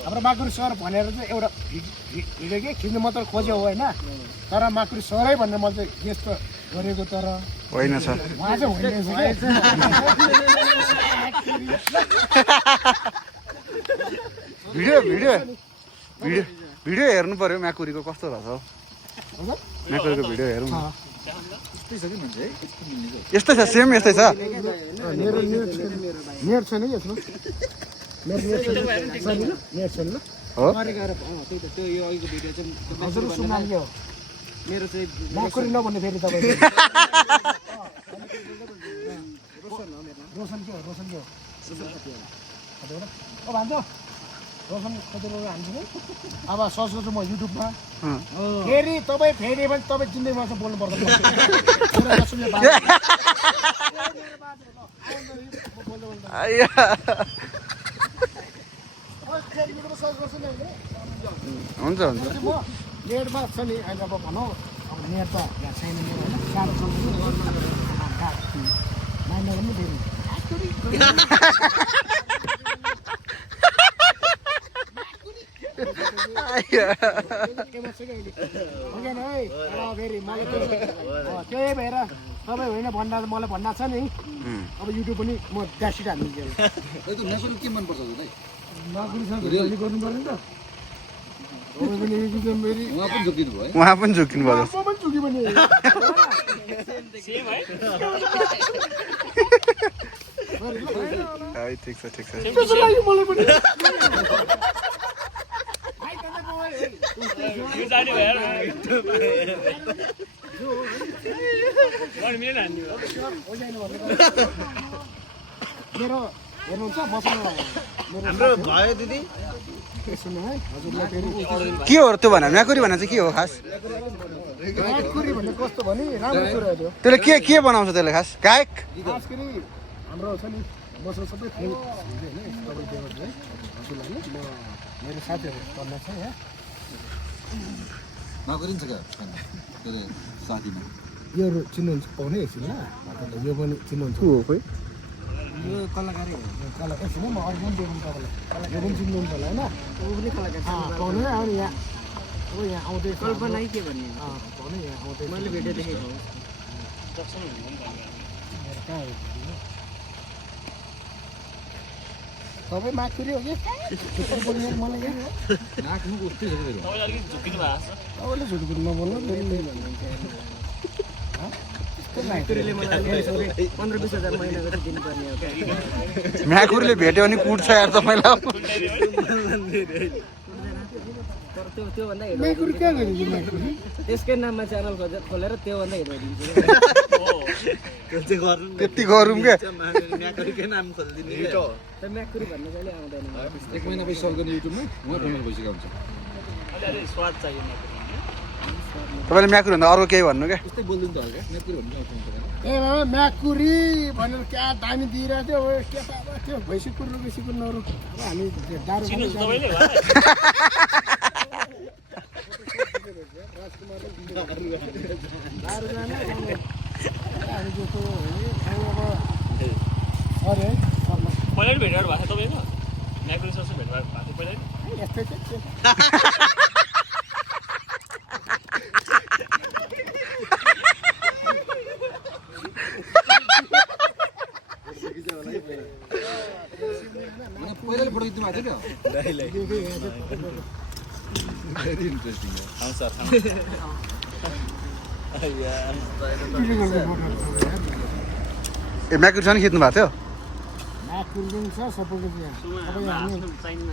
हाम्रो माकुरी सर भनेर चाहिँ एउटा भिडियो के खिच्नु मात्र खोज्यो हो होइन तर माकुरी सरै भनेर मैले चाहिँ गेस्ट गरेको तर होइन सर उहाँ चाहिँ होइन भिडियो भिडियो भिडियो भिडियो हेर्नु पर्यो म्याकुरीको कस्तो रहेछ हौ म्याकुरीको भिडियो हेरौँ यस्तै छ सेम यस्तै छ मेरो नेट छैन कि यसमा नेट छैन हो हजुर सुनाम के हो मेरो चाहिँ माकुरी नभन्ने फेरि तपाईँ रोशन के हो ओ भन्छ रोशन कति रुपियाँ हाल्छु नि अब सर्च गर्छु म युट्युबमा फेरि तपाईँ फेरि भने तपाईँ जिन्दगीमा चाहिँ बोल्नु पर्दैन हुन्छ हुन्छ म नेटमा छ नि अहिले अब भनौँ अब नेट त यहाँ छैन मेरो होइन साह्रो माइन्ड पनि फेरि त्यही भएर तपाईँ होइन भन्दा मलाई भन्दा छ नि अब युट्युब पनि म ड्यासिट हाल्नु के मनपर्छ गर्नु पर्यो नि त उहाँ पनि झुकिनु भयो ठिक छ मेरो हेर्नुहुन्छ मसँग हाम्रो भयो दिदी सुन्नु है हजुरलाई फेरि के हो त्यो भने म्याकुरी भने चाहिँ के हो खास म्याकुरी भन्ने कस्तो भने राम्रो कुरा हो त्यो त्यसले के बनाउँछ त्यसले खास गायक खास गरी हाम्रो छ नि मसँग सबै फेरि होइन तपाईँ देवर है हजुरलाई म मेरो साथीहरू पढ्न छ यहाँ नगरिन्छ क्या साथीमा यो चिन्नुहुन्छ पाउने एकछिन यो पनि चिन्नुहुन्छ को हो खोइ यो कलाकारै हो कला एकछिन म अरू पनि देखाउनु तपाईँलाई यो पनि चिन्नुहुन्छ होला होइन ऊ पनि कलाकार पाउनु नै आउने यहाँ अब यहाँ आउँदै कल्पना के भन्ने पाउने यहाँ आउँदै मैले भिडियो देखेको हो तपाईँ माकुरी हो कि मलाई नाक्नु उस्तै छ तपाईँले झुट नबोल्नु म्याकुरीले भेट्यो भने कुट्छ यार तपाईँलाई माकुरी कहाँ गरिन्छ माकुरी त्यसकै नाममा च्यानल खोलेर त्योभन्दा हेरिदिन्छु त्यति गरौँ क्या म्याकुरीकै नाम खोलिदिनु म्याकुरी भन्ने कहिले आउँदैन एक महिना पछि सर्छ नि युट्युबमा उहाँ फेमस भइसकेको हुन्छ स्वाद चाहियो तपाईँले म्याकुरी भन्दा अर्को केही भन्नु क्या त्यस्तै बोल्दिनु त हल्का म्याकुरी भन्नु आउँछ ए बाबा म्याकुरी भनेर क्या दामी दिइरहेको थियो के त अब त्यो भैँसी कुर्नु अब हामी दारू हामी जस्तो अरे पहिला भेटहरू भएको छ तपाईँको म्याकुरी सस भेट भएको थियो पहिला यस्तै चाहिँ पहिलाले फोटो खिच्नु भएको थियो भेरी इन्ट्रेस्टिङ ए म्याकुरीसँग खिच्नु भएको थियो म्याकुरी छ सबैको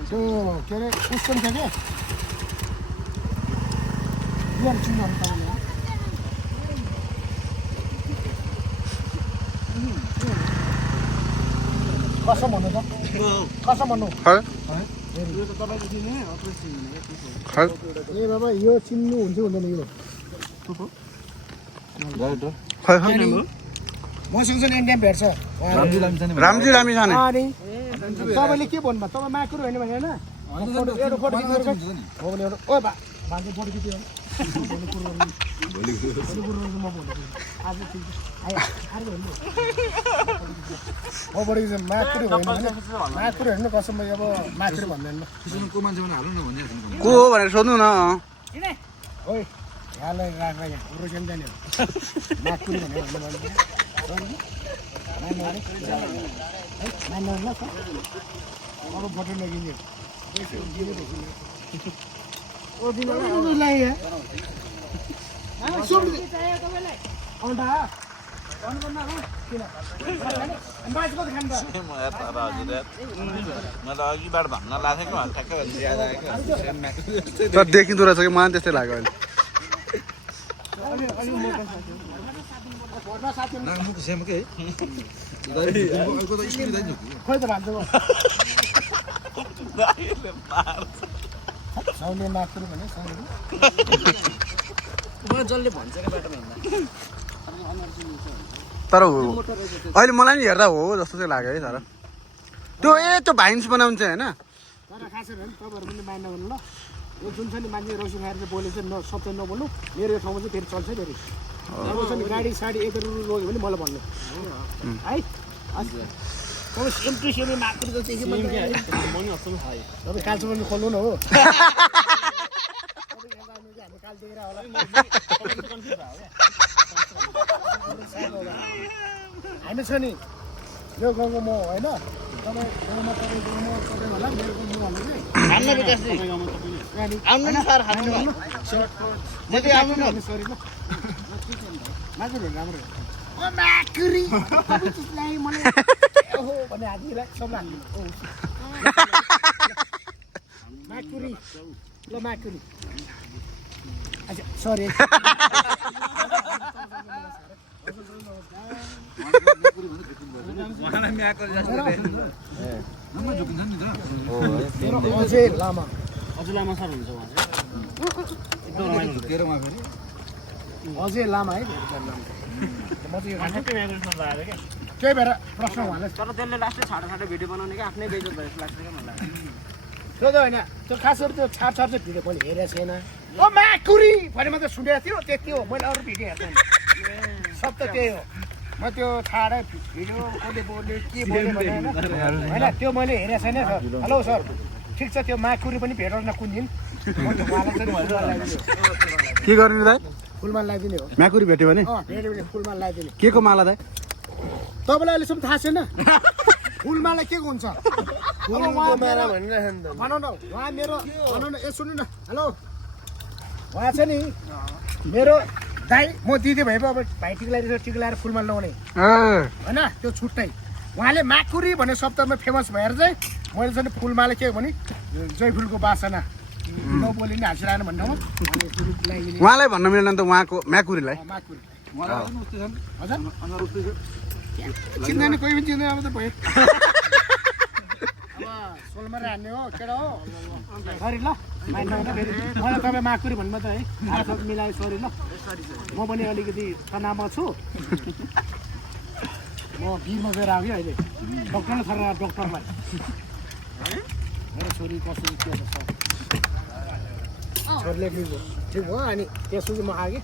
त्यो के अरे उसको पनि छ क्या कसम भन्नु त कसम भन्नु ए बाबा यो चिन्नु हुन्छ हुँदैन यो मसँग चाहिँ इन्डियन भेट्छ रामजी रामी छाने तपाईँले के भन्नुभयो तपाईँ माकुरी होइन भने होइन फोटो खिच्नु हो भने एउटा ओ भान्जी फोटो खिच्यो माकुरी हेर्नु कसम अब माकुरी भन्दैन को मान्छे भने हाल्नु न भनिरहेको को हो भनेर सोध्नु न ओइ यहाँलाई राख यहाँ रोशन जाने हो माकुरी भनेर मान्नु ल अब फोटो लगिने ओ दिनलाई तर देखिँदो रहेछ कि मलाई त्यस्तै लाग्यो अहिले मुख सेम के खोइ त भान्छु साउले माकुरी भने जसले भन्छ क्या बाटोमा हिँड्दा तर अहिले मलाई नि हेर्दा हो जस्तो चाहिँ लाग्यो है तर त्यो त्यो भाइन्स बनाउँछ होइन तर खास गरी तपाईँहरू पनि मान्न गर्नु ल यो जुन छ नि मान्छे रौसी खाएर चाहिँ बोले चाहिँ सबै नबोल्नु मेरो यो ठाउँमा चाहिँ फेरि चल्छ फेरि अब छ नि गाडी साडी एकहरू लग्यो भने मलाई भन्नु है तपाईँ सेम टु सेम माकुरी जस्तो के तपाईँ कालसम्म खोल्नु न हो हामी काल देखेर होला हामी छ नि यो गाउँको म होइन तपाईँ गाउँमा तपाईँ गाउँमा तपाईँ होला मेरो गाउँमा भन्नु सरी ल माकुरी राम्रो ओ माकुरी ओहो भने हाजिलाई सब हाल्नु माकुरी ल माकुरी अच्छा सरी अझै लामा सर हुन्छ अझै लामा है त्यही भएर प्रश्न उहाँलाई तर त्यसले लास्टै छाडो भिडियो बनाउने कि आफ्नै बेइज्जत भयो जस्तो लाग्छ क्या मलाई त्यो त होइन त्यो खास गरी त्यो छाड चाहिँ भिडियो मैले हेरेको छैन ओ माकुरी भने मात्रै सुनेको थियो त्यति हो मैले अरू भिडियो हेर्दैन सब त त्यही हो म त्यो छाडै भिडियो कसले बोल्यो के बोल्यो भने होइन त्यो मैले हेरेको छैन सर हेलो सर ठिक छ त्यो माकुरी पनि भेटौँ न कुन दिन के गर्ने दाइ फुलमा लगाइदिने हो म्याकुरी भेट्यो भने भेट्यो भने फुलमा लगाइदिने के को माला दाइ तपाईँलाई अहिलेसम्म थाहा छैन फुलमाला के को हुन्छ भनौँ न उहाँ मेरो भनौँ न ए सुन्नु न हेलो उहाँ छ नि मेरो दाइ म दिदी भए पो अब भाइ टिका लगाएर टिका लगाएर फुलमा लगाउने होइन त्यो छुट्टै उहाँले माकुरी भन्ने शब्दमा फेमस भएर चाहिँ मैले चाहिँ फुलमाला के हो भने जयफुलको बासना नबोली नि हाँसिरहेन भन्ने ठाउँमा उहाँलाई भन्न मिलेन त उहाँको म्याकुरीलाई माकुरी हजुर चिन्दैन कोही पनि चिन्दैन अब त भयो अब सोलमा हान्ने हो केटा हो सरी ल मान्नु फेरि मलाई तपाईँ माकुरी भन्नु त है आठ मिलायो सरी ल म पनि अलिकति तनावमा छु म भिरमा गएर आएको अहिले डक्टरले थर डक्टरलाई मेरो छोरी कसरी के छ छोरीले ठिक हो अनि त्यसपछि म आएँ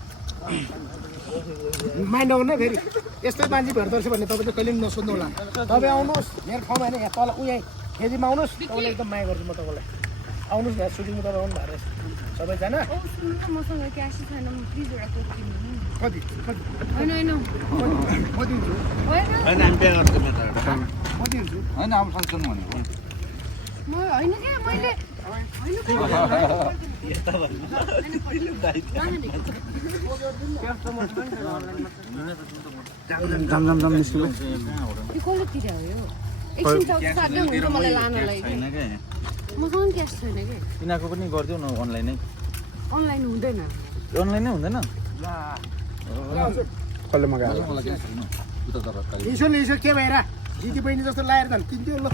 माइन्ड गर्नु फेरि यस्तै मान्छे भेट्दो रहेछ भने तपाईँ चाहिँ कहिले पनि नसोध्नु होला तपाईँ आउनुहोस् मेरो ठाउँमा होइन यहाँ तल उयो खेतीमा आउनुहोस् तपाईँलाई एकदम माया गर्छु म तपाईँलाई आउनुहोस् न सुटिङ तपाईँ आउनु भएको रहेछ सबैजना कति म दिन्छु होइन अब सक्छौँ भनेको जम निस्किनु यिनीहरूको पनि गरिदिउ न अनलाइनै अनलाइन हुँदैन अनलाइनै हुँदैन कसले मगायो यसो के भएर दिदी बहिनी जस्तो लगाएर त किन्थ्यो ल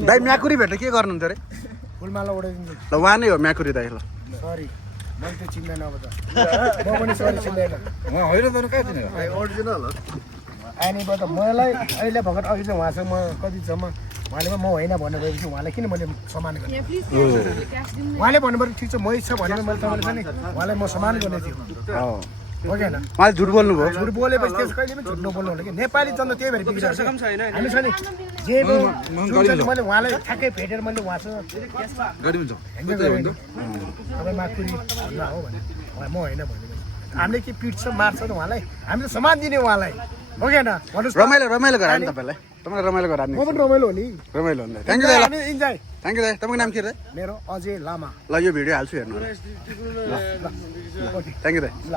दाइ म्याकुरी भेट्दा के गर्नुहुन्थ्यो अरे फुलमाला उडाइदिन्छु ल उहाँ नै हो म्याकुरी दाइ ल सरी मैले त्यो चिन्दैन अब त म पनि सरी चिन्दैन उहाँ होइन त कहाँ चिनेको अनिबाट मलाई अहिले भर्खर अघि चाहिँ उहाँसँग म कति जम्मा उहाँले म होइन भन्नुभएपछि उहाँलाई किन मैले सम्मान गर्ने उहाँले भन्नुभयो ठिक छ मै छ भनेर मैले तपाईँले चाहिँ उहाँलाई म सम्मान गर्ने थियो हो कि होइन उहाँले झुट बोल्नुभयो झुट बोलेपछि त्यस कहिले पनि झुट नबोल्नु होला कि नेपाली जनता त्यही भएर बिग्रिरहेको छ हामी छ नि जे मैले उहाँलाई ठ्याक्कै भेटेर मैले उहाँसँग गाडी हुन्छ तपाईँ माकुरी भन्नु हो भने म होइन भनेपछि हामीले के पिट्छ मार्छ त उहाँलाई हामीले सम्मान दिने उहाँलाई हो कि होइन भन्नुहोस् रमाइलो गरायो नि तपाईँलाई तपाईँलाई रमाइलो गरायो म पनि रमाइलो हो नि रमाइलो हुन्छ थ्याङ्क यू दाइ हामी इन्जोय थ्याङ्क यू दाइ तपाईँको नाम के दाइ मेरो अजय लामा ल यो भिडियो हाल्छु हेर्नु ल थ्याङ्क यू दाइ ल